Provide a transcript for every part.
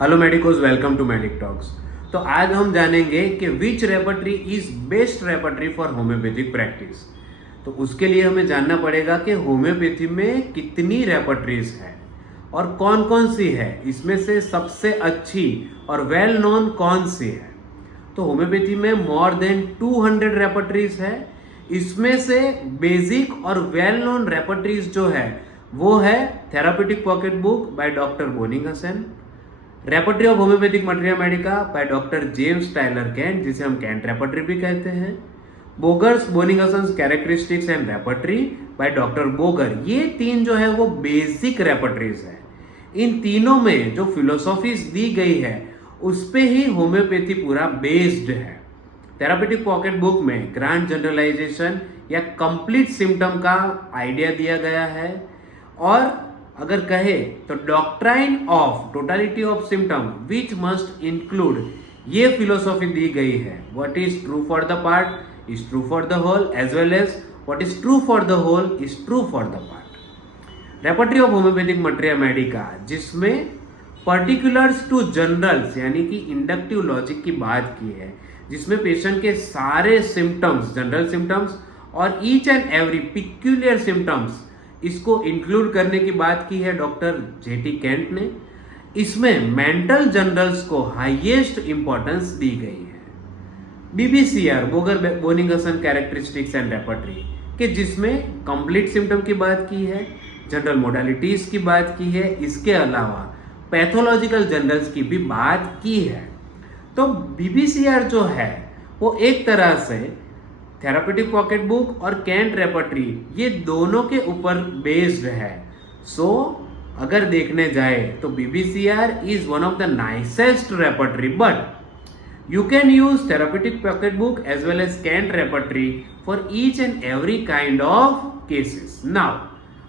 Hello medicos, welcome to Medic Talks. तो आज हम जानेंगे कि which repertory is best repertory for homeopathic practice. तो उसके लिए हमें जानना पड़ेगा कि होम्योपैथी में कितनी रेपर्टरीज है और कौन कौन सी है, इसमें से सबसे अच्छी और वेल नोन कौन सी है। तो होम्योपैथी में मोर देन 200 रेपर्टरीज है। इसमें से बेसिक और वेल नोन रेपर्टरीज जो है वो है therapeutic pocket book by doctor Boenninghausen, repertory of homeopathic materia medica by doctor James Tyler Kent, जिसे हम कैंट रेपर्टरी भी कहते हैं, Boger's Boenninghausen's characteristics and repertory by doctor Boger. ये तीन जो है वो बेसिक रेपर्टरीज है। इन तीनों में जो फिलोसॉफीज दी गई है उस पे ही होम्योपैथी पूरा बेस्ड है। थेरापेटिक पॉकेट बुक में ग्रांड जनरलाइजेशन या कंप्लीट सिम्टम का आइडिया दिया गया है, और अगर कहे तो doctrine of totality of symptom which must include, ये फिलोसॉफी दी गई है। What is true for the part is true for the whole, as well as what is true for the whole is true for the part. Repertory of homeopathic materia Medica, जिसमें particulars to generals यानी कि inductive logic की बात की है, जिसमें patient के सारे सिम्टम्स, जनरल सिम्टम्स और each and every peculiar symptoms, इसको इंक्लूड करने की बात की है डॉक्टर जेटी कैंट ने। इसमें मेंटल जनरल्स को हाईएस्ट इंपॉर्टेंस दी गई है। बीबीसीआर बोगर बोनिंगसन कैरेक्टरिस्टिक्स एंड रेपर्टरी के, जिसमें कंप्लीट सिम्टम की बात की है, जनरल मोडालिटीज की बात की है, इसके अलावा पैथोलॉजिकल जनरल्स की भी बात की है। तो बीबीसीआर जो है वो एक तरह से थेरापेटिक पॉकेट बुक और कैंट रेपर्टरी, ये दोनों के ऊपर बेस्ड है। सो अगर देखने जाए तो BBCR is one of the nicest repertory, but you can use therapeutic pocket book as well as Kent repertory for each and every kind of cases. Now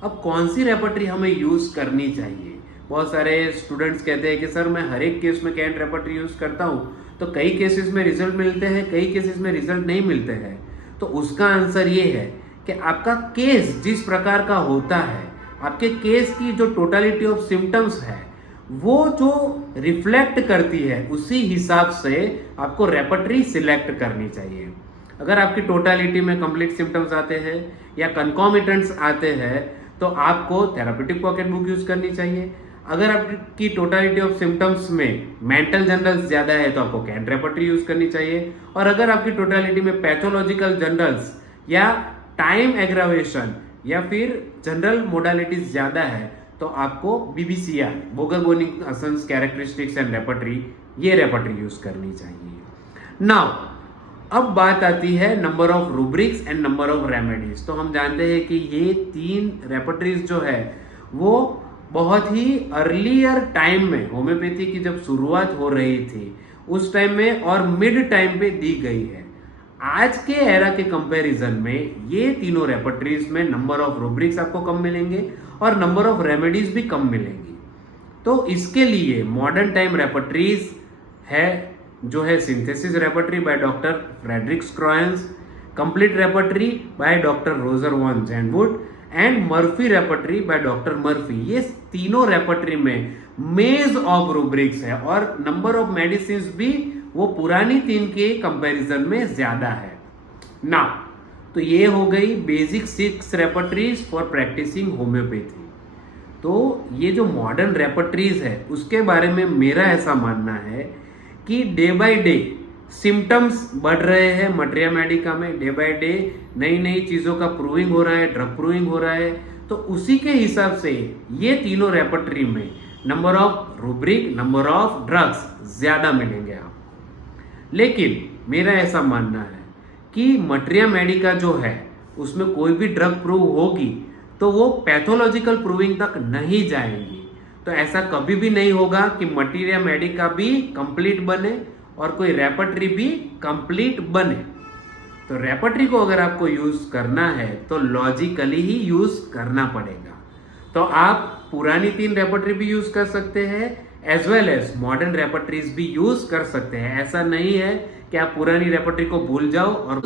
अब कौन सी रेपर्टरी हमें यूज करनी चाहिए? बहुत सारे स्टूडेंट्स कहते हैं कि सर मैं हर एक केस में कैंट रेपर्टरी यूज करता हूं, तो कई केसेस में रिजल्ट मिलते हैं, कई केसेस में रिजल्ट नहीं मिलते हैं। तो उसका आंसर ये है कि आपका केस जिस प्रकार का होता है, आपके केस की जो टोटालिटी ऑफ सिम्टम्स है वो जो रिफ्लेक्ट करती है, उसी हिसाब से आपको रेपर्टरी सिलेक्ट करनी चाहिए। अगर आपकी टोटालिटी में कंप्लीट सिम्टम्स आते हैं या कंकॉमिटेंट्स आते हैं तो आपको थेरापेटिक पॉकेट बुक यूज करनी चाहिए। अगर आपकी टोटालिटी ऑफ सिम्टम्स में मेंटल जनरल्स ज्यादा है तो आपको कैंट रेपर्टरी यूज करनी चाहिए। और अगर आपकी टोटालिटी में पैथोलॉजिकल जनरल्स या टाइम एग्रावेशन या फिर जनरल मोडालिटीज ज्यादा है तो आपको बीबीसीआर बोगर बोनिंगसन कैरेक्टरिस्टिक्स एंड रेपर्टरी, ये रेपर्टरी यूज करनी चाहिए। नाउ अब बात आती है number of rubrics and number of remedies. तो हम जानते हैं कि ये तीन रेपर्टरीज जो है वो बहुत ही अर्लियर टाइम में, होम्योपैथी की जब शुरुआत हो रही थी उस टाइम में और मिड टाइम पे दी गई है। आज के एरा के कंपैरिजन में ये तीनों रेपर्टरीज में नंबर ऑफ रूब्रिक्स आपको कम मिलेंगे और नंबर ऑफ रेमेडीज भी कम मिलेंगी। तो इसके लिए मॉडर्न टाइम रेपर्टरीज है जो है synthesis repertory by doctor Frederik Schroyens, complete repertory by doctor Roger van Zandvoort and Murphy repertory by doctor Murphy. ये तीनों रेपर्टरी में मेज ऑफ रूब्रिक्स है और नंबर ऑफ मेडिसिन भी वो पुरानी तीन के कंपैरिजन में ज्यादा है। नाउ तो ये हो गई बेसिक 6 रेपर्टरीज फॉर प्रैक्टिसिंग होम्योपैथी। तो ये जो मॉडर्न रेपर्टरीज है उसके बारे में मेरा ऐसा मानना है कि डे बाय डे सिम्टम्स बढ़ रहे हैं मटेरिया मेडिका में, डे बाय डे नई नई चीजों का प्रूविंग हो रहा है, ड्रग प्रूविंग हो रहा है। तो उसी के हिसाब से ये तीनों रेपर्टरी में number of rubric, number of drugs ज्यादा मिलेंगे आप। लेकिन मेरा ऐसा मानना है कि मटेरिया मेडिका जो है उसमें कोई भी ड्रग प्रूव होगी तो वो पैथोलॉजिकल प्रूविंग तक नहीं जाएंगी। तो ऐसा कभी भी नहीं होगा कि मटेरिया मेडिका भी कंप्लीट बने और कोई रेपर्टरी भी कंप्लीट बने। तो रेपर्टरी को अगर आपको यूज करना है तो लॉजिकली ही यूज करना पड़ेगा। तो आप पुरानी 3 रेपर्टरी भी यूज कर सकते हैं एज वेल एज मॉडर्न रेपर्टरीज भी यूज कर सकते हैं। ऐसा नहीं है कि आप पुरानी रेपर्टरी को भूल जाओ और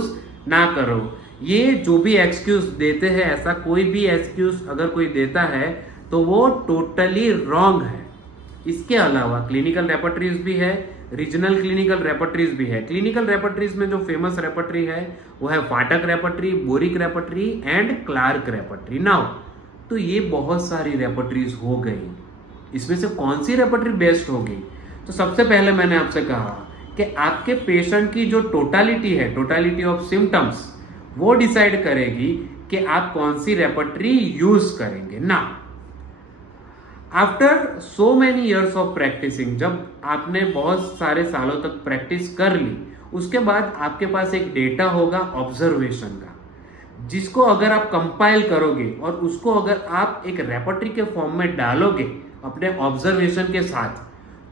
ना करो। ये जो भी एक्सक्यूज देते हैं, ऐसा कोई भी एक्सक्यूज अगर कोई देता है तो वो टोटली रॉन्ग है। इसके अलावा क्लिनिकल रेपर्टरीज भी है, रीजनल क्लिनिकल रेपर्टरीज भी है। क्लिनिकल रेपर्टरीज में जो फेमस रेपर्टरी है वो है Phatak repertory, Boericke repertory and Clarke repertory. Now तो ये बहुत सारी रेपर्टरीज हो गई, इसमें से कौन सी रेपर्टरी बेस्ट होगी? तो सबसे पहले मैंने आपसे कहा कि आपके पेशेंट की जो टोटालिटी है, टोटालिटी ऑफ सिम्टम्स, वो डिसाइड करेगी कि आप कौन सी रेपर्टरी यूज करेंगे ना। After so many years of practising, जब आपने बहुत सारे सालों तक प्रैक्टिस कर ली, उसके बाद आपके पास एक डेटा होगा ऑब्जर्वेशन का, जिसको अगर आप कंपाइल करोगे और उसको अगर आप एक रेपर्टरी के फॉर्म में डालोगे अपने ऑब्जर्वेशन के साथ,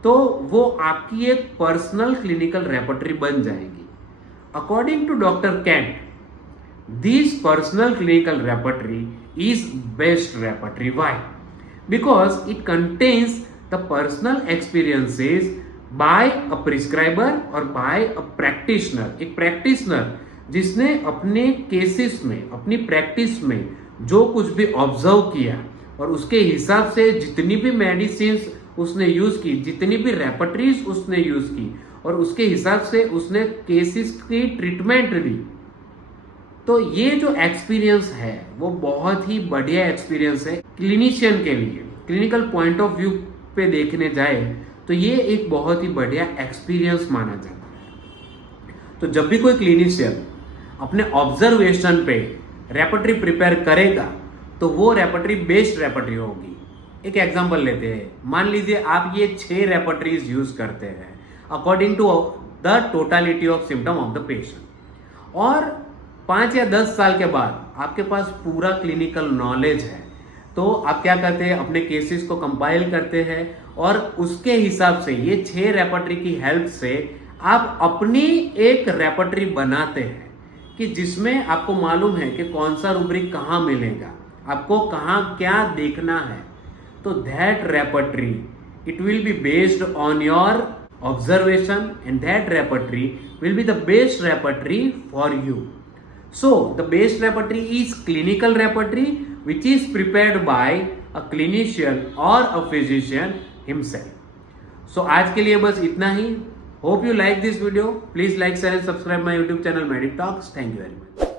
तो वो आपकी एक पर्सनल क्लिनिकल रेपर्टरी बन जाएगी। According to doctor Kent, this personal clinical repertory is best repertory. Why? Because it contains the personal experiences by a prescriber or by a practitioner. एक practitioner जिसने अपने केसेस में, अपनी प्रैक्टिस में जो कुछ भी ऑब्जर्व किया और उसके हिसाब से जितनी भी मेडिसिन उसने यूज की, जितनी भी रेपर्टरीज उसने यूज की और उसके हिसाब से उसने केसेस की ट्रीटमेंट दी। तो ये जो एक्सपीरियंस है वो बहुत ही बढ़िया एक्सपीरियंस है क्लिनिशियन के लिए। क्लिनिकल पॉइंट ऑफ व्यू पे देखने जाए तो ये एक बहुत ही बढ़िया एक्सपीरियंस माना जाता है। तो जब भी कोई क्लिनिशियन अपने ऑब्जर्वेशन पे रेपर्टरी प्रिपेयर करेगा तो वो रेपर्टरी बेस्ट रेपर्टरी होगी। एक एग्जांपल लेते हैं, मान लीजिए आप ये 6 रेपर्टरीज यूज करते हैं according to the totality of symptom of the patient, और 5 या 10 साल के बाद आपके पास पूरा क्लिनिकल नॉलेज है, तो आप क्या करते हैं, अपने केसेस को कंपाइल करते हैं और उसके हिसाब से ये 6 रेपर्टरी की हेल्प से आप अपनी एक रेपर्टरी बनाते हैं कि जिसमें आपको मालूम है कि कौन सा रूब्रिक कहाँ मिलेगा, आपको कहाँ क्या देखना है। तो that repertory it will be based on your observation and that repertory will be the best repertory for you. So the best repertory is clinical repertory which is prepared by a clinician or a physician himself. So आज के लिए बस इतना ही। Hope you like this video. Please like, share and subscribe my YouTube channel Medic Talks. Thank you very much.